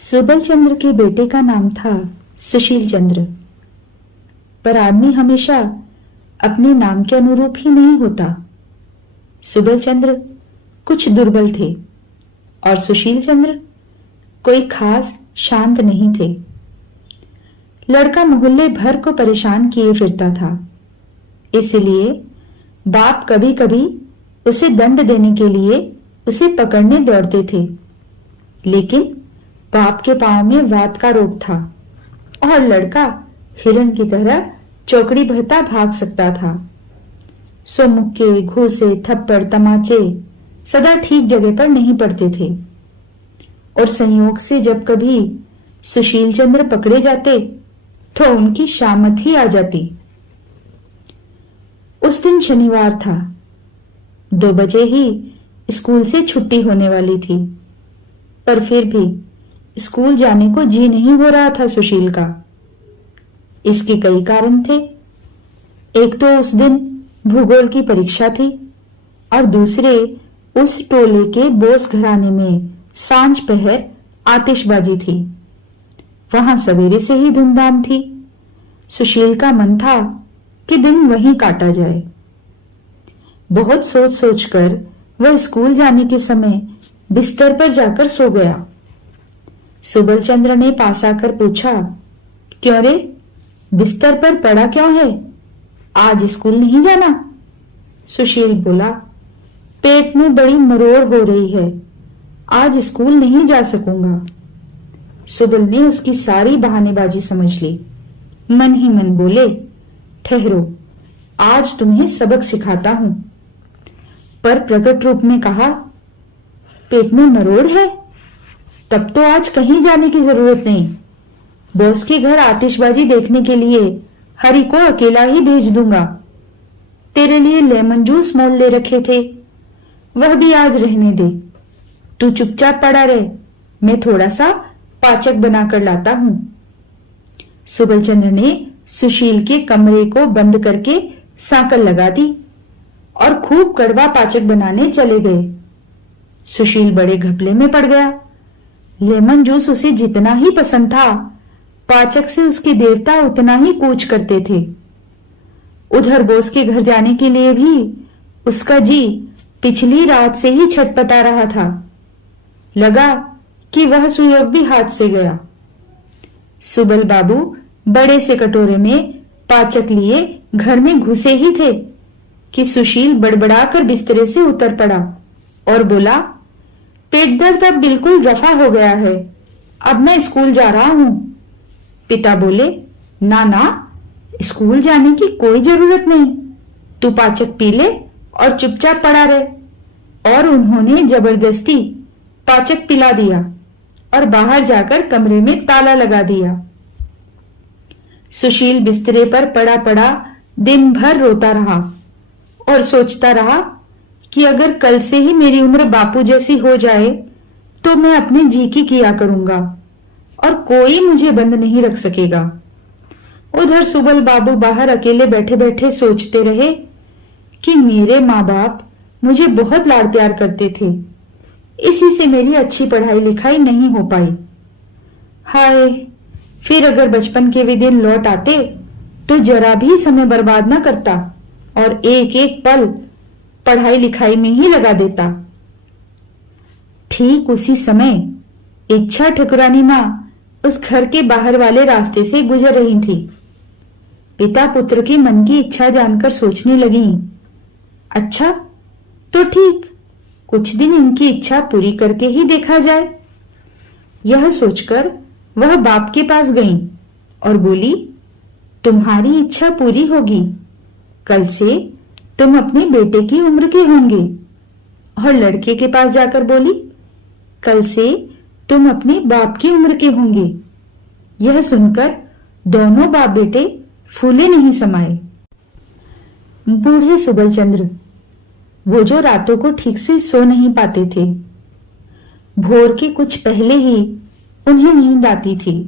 सुबल चंद्र के बेटे का नाम था सुशील चंद्र। पर आदमी हमेशा अपने नाम के अनुरूप ही नहीं होता। सुबल चंद्र कुछ दुर्बल थे और सुशील चंद्र कोई खास शांत नहीं थे। लड़का मोहल्ले भर को परेशान किए फिरता था, इसलिए बाप कभी कभी उसे दंड देने के लिए उसे पकड़ने दौड़ते थे, लेकिन बाप के पांव में वात का रोग था और लड़का हिरण की तरह चौकड़ी भरता भाग सकता था। सो मुक्के, घूसे, थप्पड़, तमाचे सदा ठीक जगह पर नहीं पड़ते थे और संयोग से जब कभी सुशील चंद्र पकड़े जाते तो उनकी शामत ही आ जाती। उस दिन शनिवार था। 2 बजे ही स्कूल से छुट्टी होने वाली थी, पर फिर भी स्कूल जाने को जी नहीं हो रहा था सुशील का। इसके कई कारण थे। एक तो उस दिन भूगोल की परीक्षा थी और दूसरे उस टोले के बोस घराने में सांझ पहर आतिशबाजी थी। वहां सवेरे से ही धूमधाम थी। सुशील का मन था कि दिन वहीं काटा जाए। बहुत सोच सोचकर वह स्कूल जाने के समय बिस्तर पर जाकर सो गया। सुबल चंद्र ने पास आकर पूछा, क्यों रे, बिस्तर पर पड़ा क्यों है? आज स्कूल नहीं जाना? सुशील बोला, पेट में बड़ी मरोड़ हो रही है, आज स्कूल नहीं जा सकूंगा। सुबल ने उसकी सारी बहानेबाजी समझ ली। मन ही मन बोले, ठहरो, आज तुम्हें सबक सिखाता हूं। पर प्रकट रूप में कहा, पेट में मरोड़ है? तब तो आज कहीं जाने की जरूरत नहीं। बॉस के घर आतिशबाजी देखने के लिए हरि को अकेला ही भेज दूंगा। तेरे लिए लेमन जूस मोल ले रखे थे, वह भी आज रहने दे। तू चुपचाप पड़ा रहे, मैं थोड़ा सा पाचक बनाकर लाता हूं। सुबल चंद्र ने सुशील के कमरे को बंद करके सांकल लगा दी और खूब कड़वा पाचक बनाने चले गए। सुशील बड़े घपले में पड़ गया। लेमन जूस उसे जितना ही पसंद था, पाचक से उसके देवता उतना ही कूच करते थे। उधर बोस के घर जाने के लिए भी उसका जी पिछली रात से ही छटपटा रहा था। लगा कि वह सुयोग भी हाथ से गया। सुबल बाबू बड़े से कटोरे में पाचक लिए घर में घुसे ही थे कि सुशील बड़बड़ाकर बिस्तरे से उतर पड़ा और बोला, पेट दर्द अब बिल्कुल रफा हो गया है, अब मैं स्कूल जा रहा हूं। पिता बोले, ना ना, स्कूल जाने की कोई जरूरत नहीं, तू पाचक पी ले और चुपचाप पड़ा रहे। और उन्होंने जबरदस्ती पाचक पिला दिया और बाहर जाकर कमरे में ताला लगा दिया। सुशील बिस्तरे पर पड़ा पड़ा दिन भर रोता रहा और सोचता रहा कि अगर कल से ही मेरी उम्र बापू जैसी हो जाए तो मैं अपने जी की किया करूंगा और कोई मुझे बंद नहीं रख सकेगा। उधर सुबल बाबू बाहर अकेले बैठे बैठे सोचते रहे कि मेरे माँ बाप मुझे बहुत लाड प्यार करते थे, इसी से मेरी अच्छी पढ़ाई लिखाई नहीं हो पाई। हाय, फिर अगर बचपन के वे दिन लौट आते तो जरा भी समय बर्बाद न करता और एक एक पल पढ़ाई लिखाई में ही लगा देता। ठीक उसी समय इच्छा ठकुरानी माँ उस घर के बाहर वाले रास्ते से गुजर रही थी। पिता पुत्र के मन की इच्छा जानकर सोचने लगी, अच्छा तो ठीक, कुछ दिन इनकी इच्छा पूरी करके ही देखा जाए। यह सोचकर वह बाप के पास गई और बोली, तुम्हारी इच्छा पूरी होगी, कल से तुम अपने बेटे की उम्र के होंगे। और लड़के के पास जाकर बोली, कल से तुम अपने बाप की उम्र के होंगे। यह सुनकर दोनों बाप बेटे फूले नहीं समाये। बूढ़े सुबल चंद्र, वो जो रातों को ठीक से सो नहीं पाते थे, भोर के कुछ पहले ही उन्हें नींद आती थी।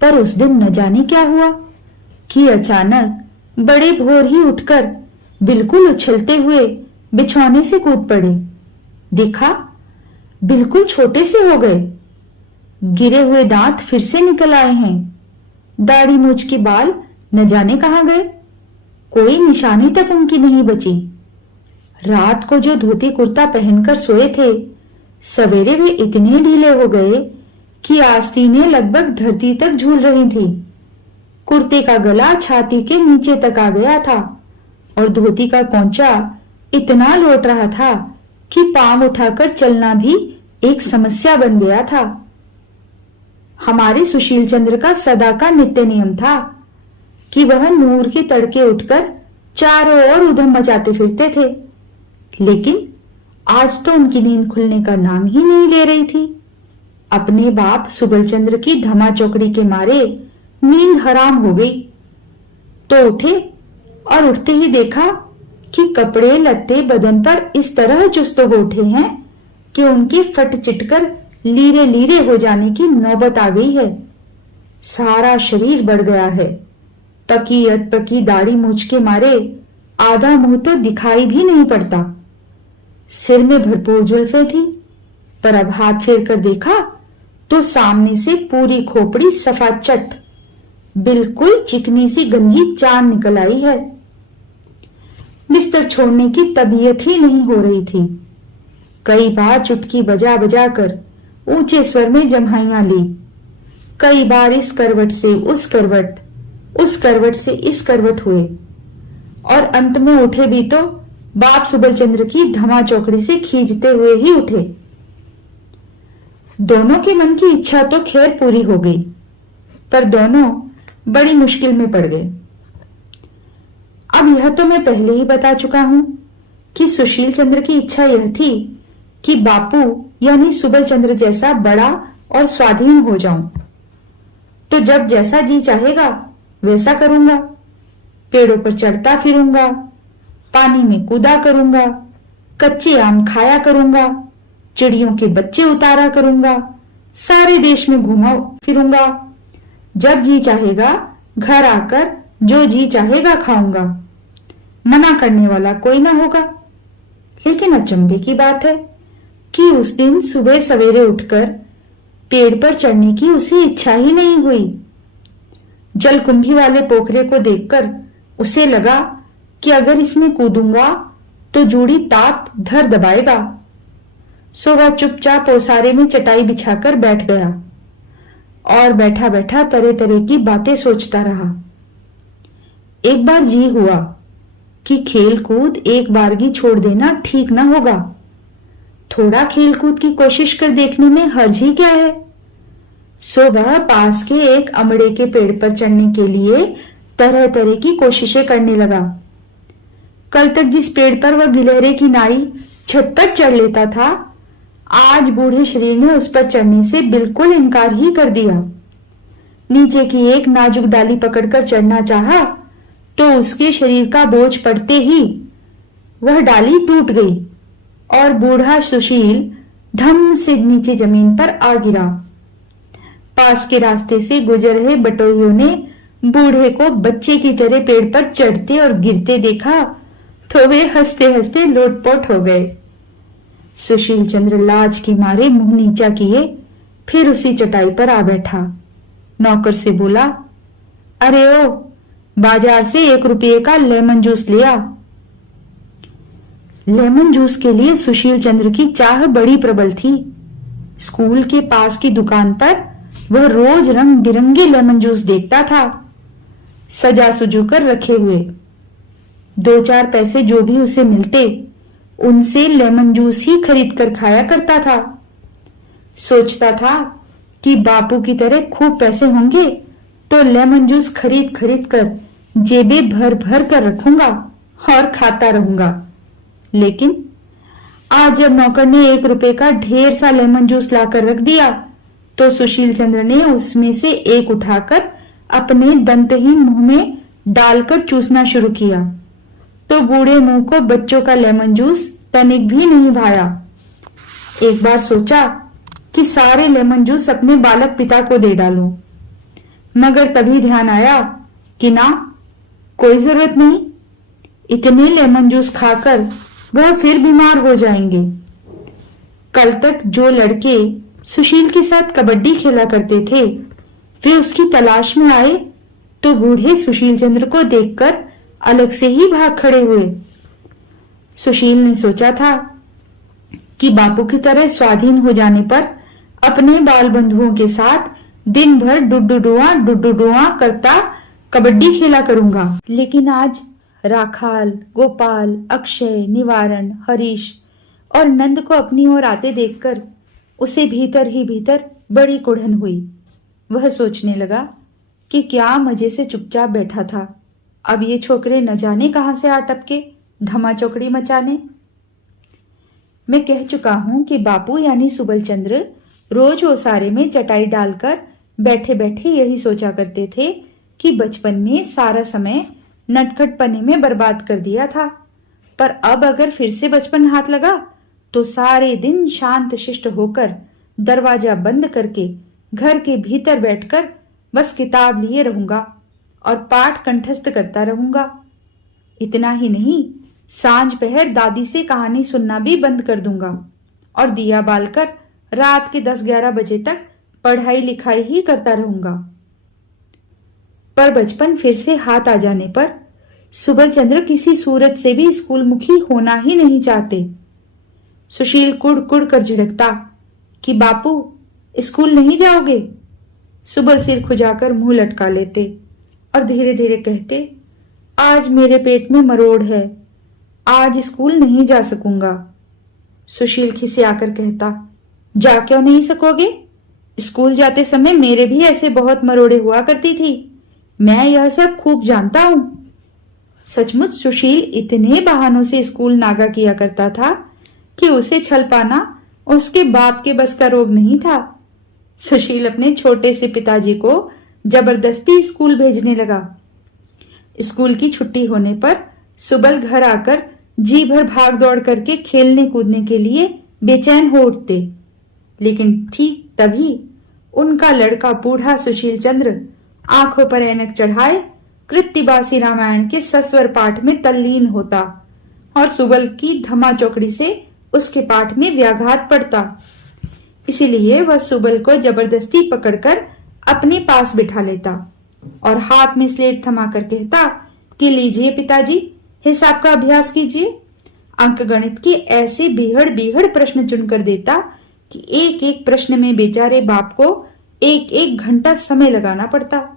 पर उस दिन न जाने क्या हुआ कि अचानक बड़े भोर ही उठकर बिल्कुल उछलते हुए बिछौने से कूद पड़े। देखा, बिल्कुल छोटे से हो गए। गिरे हुए दांत फिर से निकल आए हैं। दाढ़ी मूछ के बाल न जाने कहां गए, कोई निशानी तक उनकी नहीं बची। रात को जो धोती कुर्ता पहनकर सोए थे, सवेरे वे इतने ढीले हो गए कि आस्तीनें लगभग धरती तक झूल रही थी। कुर्ते का गला छाती के नीचे तक आ गया था और धोती का पोंचा इतना लौट रहा था कि पांव उठाकर चलना भी एक समस्या बन गया था। हमारे सुशील चंद्र का सदा का नित्य नियम था कि वह नूर के तड़के उठकर चारों ओर उधम मचाते फिरते थे, लेकिन आज तो उनकी नींद खुलने का नाम ही नहीं ले रही थी। अपने बाप सुबल चंद्र की धमा चौकड़ी के मारे नींद हराम हो गई तो उठे और उठते ही देखा कि कपड़े लत्ते बदन पर इस तरह चुस्त हो उठे हैं कि उनकी फट चिटकर लीरे लीरे हो जाने की नौबत आ गई है। सारा शरीर बढ़ गया है। पकी अटपकी दाढ़ी मूछ के मारे आधा मुंह तो दिखाई भी नहीं पड़ता। सिर में भरपूर जुल्फें थी, पर अब हाथ फेर कर देखा तो सामने से पूरी खोपड़ी सफाचट, बिल्कुल चिकनी सी गंजी चांद निकल आई है। बिस्तर छोड़ने की तबीयत ही नहीं हो रही थी। कई बार चुटकी बजा बजा कर ऊंचे स्वर में जम्हाइयां ली, कई बार इस करवट से उस करवट, उस करवट से इस करवट हुए और अंत में उठे भी तो बाप सुबल चंद्र की धमा चौकड़ी से खींचते हुए ही उठे। दोनों के मन की इच्छा तो खैर पूरी हो गई, पर दोनों बड़ी मुश्किल में पड़ गए। अब यह तो मैं पहले ही बता चुका हूं कि सुशील चंद्र की इच्छा यह थी कि बापू यानी सुबल चंद्र जैसा बड़ा और स्वाधीन हो जाऊं, तो जब जैसा जी चाहेगा वैसा करूंगा। पेड़ों पर चढ़ता फिरूंगा, पानी में कूदा करूंगा, कच्चे आम खाया करूंगा, चिड़ियों के बच्चे उतारा करूंगा, सारे देश में घूमा फिरूंगा। जब जी चाहेगा घर आकर जो जी चाहेगा खाऊंगा, मना करने वाला कोई ना होगा। लेकिन अचंभे की बात है कि उस दिन सुबह सवेरे उठकर पेड़ पर चढ़ने की उसे इच्छा ही नहीं हुई। जलकुंभी वाले पोखरे को देखकर उसे लगा कि अगर इसमें कूदूंगा तो जूड़ी ताप धर दबाएगा। सो वह चुपचाप ओसारे में चटाई बिछाकर बैठ गया और बैठा बैठा तरह तरह की बातें सोचता रहा। एक बार जी हुआ कि खेल कूद एक बारगी छोड़ देना ठीक ना होगा। थोड़ा खेल कूद की कोशिश कर देखने में हर्ज ही क्या है। सो वह पास के एक अमड़े के पेड़ पर चढ़ने के लिए तरह तरह की कोशिशें करने लगा। कल तक जिस पेड़ पर वह गिलहरे की नाई झटपट चढ़ लेता था, आज बूढ़े शरीर ने उस पर चढ़ने से बिल्कुल इनकार ही कर दिया। नीचे की एक नाजुक डाली पकड़कर चढ़ना चाहा तो उसके शरीर का बोझ पड़ते ही वह डाली टूट गई और बूढ़ा सुशील धम से नीचे जमीन पर आ गिरा। पास के रास्ते से गुजर रहे बटोहियों ने बूढ़े को बच्चे की तरह पेड़ पर चढ़ते और गिरते देखा तो वे हंसते हंसते लोटपोट हो गए। सुशील चंद्र लाज के मारे मुंह नीचा किए फिर उसी चटाई पर आ बैठा। नौकर से बोला, अरे ओ, बाजार से 1 रुपये का लेमन जूस लिया। लेमन जूस के लिए सुशील चंद्र की चाह बड़ी प्रबल थी। स्कूल के पास की दुकान पर वह रोज रंग बिरंगे लेमन जूस देखता था, सजा सुजू कर रखे हुए। 2-4 पैसे जो भी उसे मिलते उनसे लेमन जूस ही खरीद कर खाया करता था। सोचता था कि बापू की तरह खूब पैसे होंगे तो लेमन जूस खरीद खरीद कर जेबें भर भर कर रखूंगा और खाता रहूंगा। लेकिन आज जब नौकर ने 1 रुपए का ढेर सा लेमन जूस लाकर रख दिया तो सुशील चंद्र ने उसमें से एक उठाकर अपने दंतहीन मुंह में डालकर चूसना शुरू किया तो बूढ़े मुंह को बच्चों का लेमन जूस तनिक भी नहीं भाया। एक बार सोचा कि सारे लेमन जूस अपने बालक पिता को दे डालूं, मगर तभी ध्यान आया कि ना, कोई जरूरत नहीं। इतने लेमन जूस खाकर वह फिर बीमार हो जाएंगे। कल तक जो लड़के सुशील के साथ कबड्डी खेला करते थे। वे उसकी तलाश में आए तो बूढ़े सुशील चंद्र को देखकर अलग से ही भाग खड़े हुए। सुशील ने सोचा था कि बापू की तरह स्वाधीन हो जाने पर अपने बाल बंधुओं के साथ दिन भर डुडुडुआ करता कबड्डी खेला करूंगा। लेकिन आज राखाल, गोपाल, अक्षय, निवारण, हरीश और नंद को अपनी ओर आते देखकर उसे भीतर ही भीतर बड़ी कुढ़न हुई। वह सोचने लगा कि क्या मजे से चुपचाप बैठा था, अब ये छोकरे न जाने कहां से आ टपके धमा चौकड़ी मचाने। मैं कह चुका हूं कि बापू यानी सुबल चंद्र रोज ओसारे में चटाई डालकर बैठे बैठे यही सोचा करते थे कि बचपन में सारा समय नटखटपने में बर्बाद कर दिया था, पर अब अगर फिर से बचपन हाथ लगा तो सारे दिन शांत शिष्ट होकर दरवाजा बंद करके घर के भीतर बैठकर बस किताब लिए रहूंगा और पाठ कंठस्थ करता रहूंगा। इतना ही नहीं, सांझ पहर दादी से कहानी सुनना भी बंद कर दूंगा और दिया बालकर रात के 10-11 बजे तक पढ़ाई लिखाई ही करता रहूंगा। पर बचपन फिर से हाथ आ जाने पर सुबल चंद्र किसी सूरत से भी स्कूल मुखी होना ही नहीं चाहते। सुशील कुड़ कुड़ कर झिड़कता कि बापू स्कूल नहीं जाओगे। सुबल सिर खुजाकर मुंह लटका लेते और धीरे धीरे कहते, आज मेरे पेट में मरोड़ है, आज स्कूल नहीं जा सकूंगा। सुशील खिसियाकर कहता, जा क्यों नहीं सकोगे? स्कूल जाते समय मेरे भी ऐसे बहुत मरोड़े हुआ करती थी, मैं यह सब खूब जानता हूं। सचमुच सुशील इतने बहानों से स्कूल नागा किया करता था कि उसे छल पाना उसके बाप के बस का रोग नहीं था। सुशील अपने छोटे से पिताजी को जबरदस्ती स्कूल भेजने लगा। स्कूल की छुट्टी होने पर सुबल घर आकर जी भर भाग दौड़ करके खेलने कूदने के लिए बेचैन हो उठते। लेकिन ठीक तभी उनका लड़का बूढ़ा सुशील चंद्र आंखों पर ऐनक चढ़ाए कृत्तिबासी रामायण के सस्वर पाठ में तल्लीन होता और सुबल की धमा चौकड़ी से उसके पाठ में व्याघात पड़ता। इसीलिए वह सुबल को जबरदस्ती पकड़कर अपने पास बिठा लेता और हाथ में स्लेट थमाकर कहता कि लीजिए पिताजी, हिसाब का अभ्यास कीजिए। अंक गणित के ऐसे बीहड़ बीहड़ प्रश्न चुनकर देता कि एक एक प्रश्न में बेचारे बाप को एक एक घंटा समय लगाना पड़ता।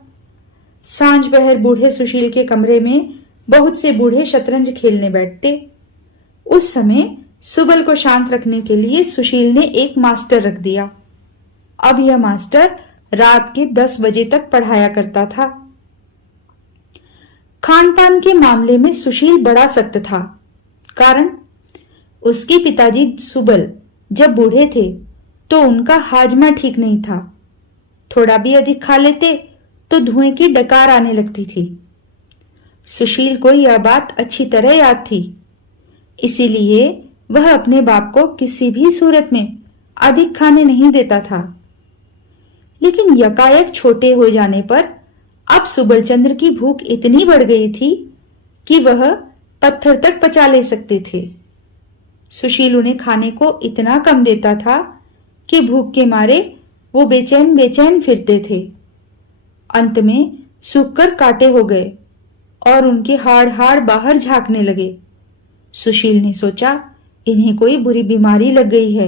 सांझ पहर बूढ़े सुशील के कमरे में बहुत से बूढ़े शतरंज खेलने बैठते। उस समय सुबल को शांत रखने के लिए सुशील ने एक मास्टर रख दिया। अब यह मास्टर रात के 10 बजे तक पढ़ाया करता था। खान पान के मामले में सुशील बड़ा सख्त था, कारण उसके पिताजी सुबल जब बूढ़े थे तो उनका हाजमा ठीक नहीं था। थोड़ा भी अधिक खा लेते तो धुएं की डकार आने लगती थी। सुशील को यह बात अच्छी तरह याद थी, इसीलिए वह अपने बाप को किसी भी सूरत में अधिक खाने नहीं देता था। लेकिन यकायक छोटे हो जाने पर अब सुबल चंद्र की भूख इतनी बढ़ गई थी कि वह पत्थर तक पचा ले सकते थे। सुशील उन्हें खाने को इतना कम देता था कि भूख के मारे वो बेचैन बेचैन फिरते थे। अंत में सूखकर कांटे हो गए और उनके हाड़ हाड़ बाहर झांकने लगे। सुशील ने सोचा इन्हें कोई बुरी बीमारी लग गई है,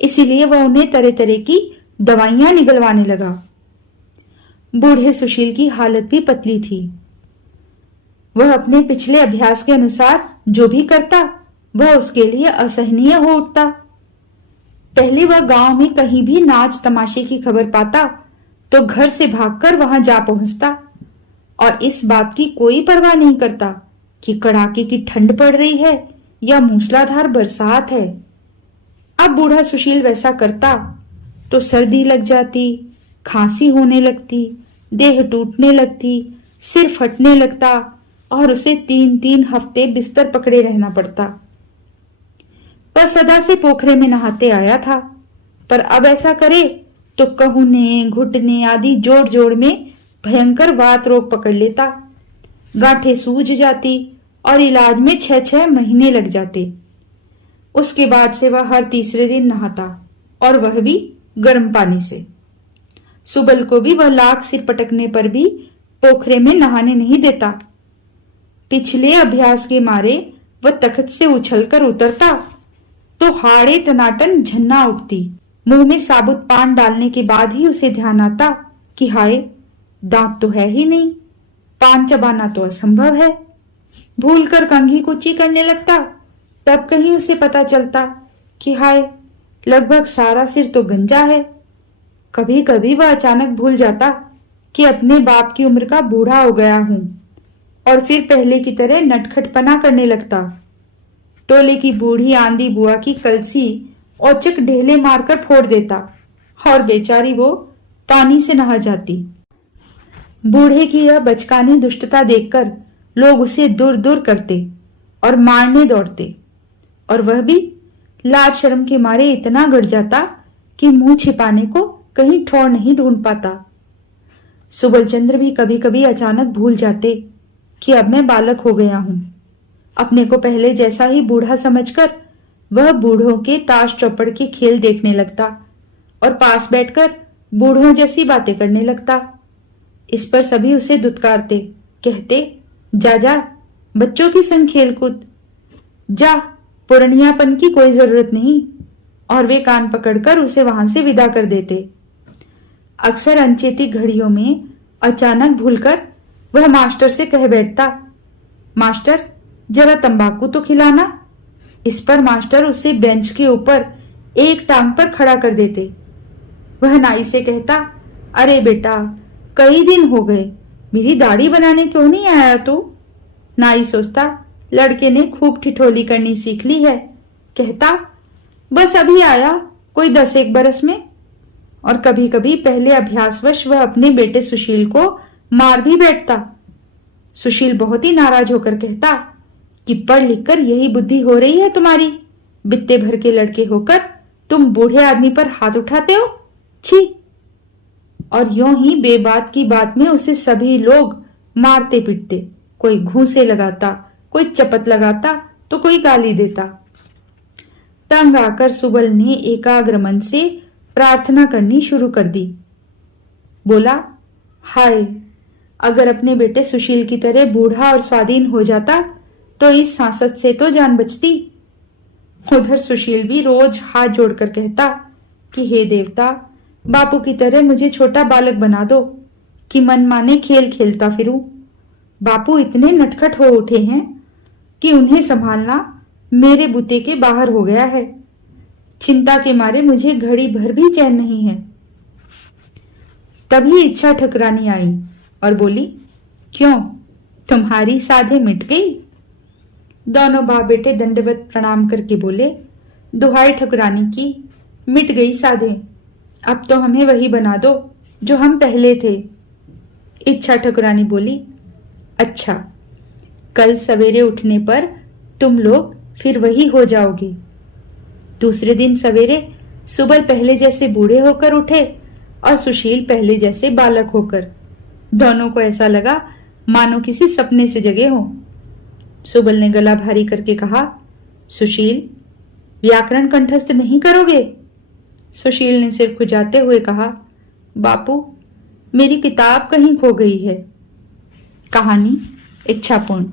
इसीलिए वह उन्हें तरह तरह की दवाइयां निगलवाने लगा। बूढ़े सुशील की हालत भी पतली थी। वह अपने पिछले अभ्यास के अनुसार जो भी करता वह उसके लिए असहनीय हो उठता। पहले वह गांव में कहीं भी नाच तमाशे की खबर पाता तो घर से भागकर वहां जा पहुंचता और इस बात की कोई परवाह नहीं करता कि कड़ाके की ठंड पड़ रही है या मूसलाधार बरसात है। अब बूढ़ा सुशील वैसा करता तो सर्दी लग जाती, खांसी होने लगती, देह टूटने लगती, सिर फटने लगता और उसे 3-3 हफ्ते बिस्तर पकड़े रहना पड़ता। वह सदा से पोखरे में नहाते आया था, पर अब ऐसा करे तो कहुने घुटने आदि जोड़ जोड़ में भयंकर वात रोग पकड़ लेता। गांठें सूज जाती और इलाज में 6-6 महीने लग जाते। उसके बाद से वह हर तीसरे दिन नहाता और वह भी गर्म पानी से। सुबल को भी वह लाख सिर पटकने पर भी पोखरे में नहाने नहीं देता। पिछले अभ्यास के मारे वह तख्त से उछलकर उतरता तो हाड़े टनाटन झन्ना उठती। मुंह में साबुत पान डालने के बाद ही उसे ध्यान आता कि हाय, दांत तो है ही नहीं, पान चबाना तो असंभव है। भूलकर कंघी कुची करने लगता, तब कहीं उसे पता चलता कि हाय, लगभग सारा सिर तो गंजा है। कभी कभी वह अचानक भूल जाता कि अपने बाप की उम्र का बूढ़ा हो गया हूं और फिर पहले की तरह नटखटपना करने लगता। टोले की बूढ़ी आंधी बुआ की कलसी औचक ढेले मारकर फोड़ देता और बेचारी वो पानी से नहा जाती। बूढ़े की यह बचकानी दुष्टता देखकर लोग उसे दूर दूर करते और मारने दौड़ते, और वह भी लाज शर्म के मारे इतना गड़ जाता कि मुंह छिपाने को कहीं ठौर नहीं ढूंढ पाता। सुबलचंद्र भी कभी कभी अचानक भूल जाते कि अब मैं बालक हो गया हूं। अपने को पहले जैसा ही बूढ़ा समझकर वह बूढ़ों के ताश चौपड़ के खेल देखने लगता और पास बैठकर बूढ़ों जैसी बातें करने लगता। इस पर सभी उसे दुत्कारते, कहते, जा जा, बच्चों की संग खेल कूद, जा, पुरनियापन की कोई जरूरत नहीं, और वे कान पकड़कर उसे वहां से विदा कर देते। अक्सर अनचेती घड़ियों में अचानक भूलकर वह मास्टर से कह बैठता, मास्टर जरा तंबाकू तो खिलाना। इस पर मास्टर उसे बेंच के ऊपर एक टांग पर खड़ा कर देते। वह नाई से कहता, अरे बेटा, कई दिन हो गए, मेरी दाढ़ी बनाने क्यों नहीं आया तू? नाई सोचता लड़के ने खूब ठिठोली करनी सीख ली है। कहता, बस अभी आया, कोई 10-1 बरस में। और कभी कभी पहले अभ्यासवश वह अपने बेटे सुशील को मार भी बैठता। सुशील बहुत ही नाराज होकर कहता कि पढ़ लिखकर यही बुद्धि हो रही है तुम्हारी? बित्ते भर के लड़के होकर तुम बूढ़े आदमी पर हाथ उठाते हो, छी। और यूं ही बेबात की बात में उसे सभी लोग मारते पीटते, कोई घूंसे लगाता, कोई चपत लगाता तो कोई गाली देता। तंग आकर सुबल ने एकाग्र मन से प्रार्थना करनी शुरू कर दी। बोला, हाय, अगर अपने बेटे सुशील की तरह बूढ़ा और स्वाधीन हो जाता तो इस सांसत से तो जान बचती। उधर सुशील भी रोज हाथ जोड़कर कहता कि हे देवता, बापू की तरह मुझे छोटा बालक बना दो कि मन माने खेल खेलता फिरूं। बापू इतने नटखट हो उठे हैं कि उन्हें संभालना मेरे बुते के बाहर हो गया है। चिंता के मारे मुझे घड़ी भर भी चैन नहीं है। तभी इच्छा ठकुरानी आई और बोली, क्यों, तुम्हारी साधे मिट गई? दोनों बाप बेटे दंडवत प्रणाम करके बोले, दुहाई ठकुरानी की, मिट गई साधे। अब तो हमें वही बना दो जो हम पहले थे। इच्छा ठकुरानी बोली, अच्छा, कल सवेरे उठने पर तुम लोग फिर वही हो जाओगे। दूसरे दिन सवेरे सुबल पहले जैसे बूढ़े होकर उठे और सुशील पहले जैसे बालक होकर। दोनों को ऐसा लगा मानो किसी सपने से जगे हों। सुबल ने गला भारी करके कहा, सुशील, व्याकरण कंठस्थ नहीं करोगे? सुशील ने सिर खुजाते हुए कहा, बापू, मेरी किताब कहीं खो गई है। कहानी इच्छापूर्ण,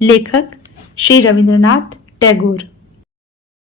लेखक श्री रविंद्रनाथ टैगोर।